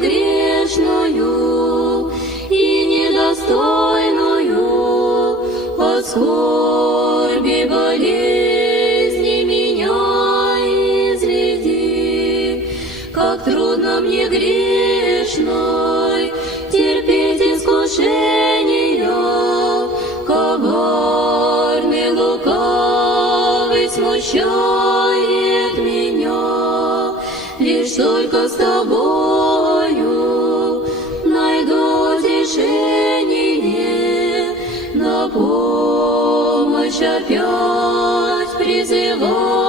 грешною и недостойною от скорби болезни меня изведи. Как трудно мне грешной терпеть искушения, коварный лукавый смущает меня. Лишь только с тобою найду утешение, на помощь опять призываю.